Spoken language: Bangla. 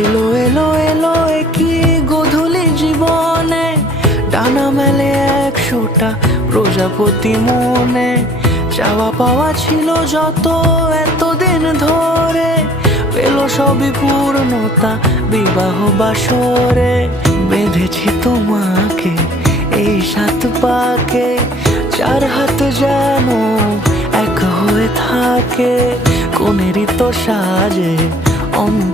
এলো এলো এলো একই গধূলি জীবনে, ডানা মেলে 100টা প্রজাপতি মনে। চাওয়া পাওয়া ছিল যত এতদিন ধরে, পেল সবই পূর্ণতা বিবাহ বাসরে। বেঁধেছি তোমাকে এই 7 পাকে, 4 হাত যেন এক হয়ে থাকে। কোনেরই তো সাজে অন্য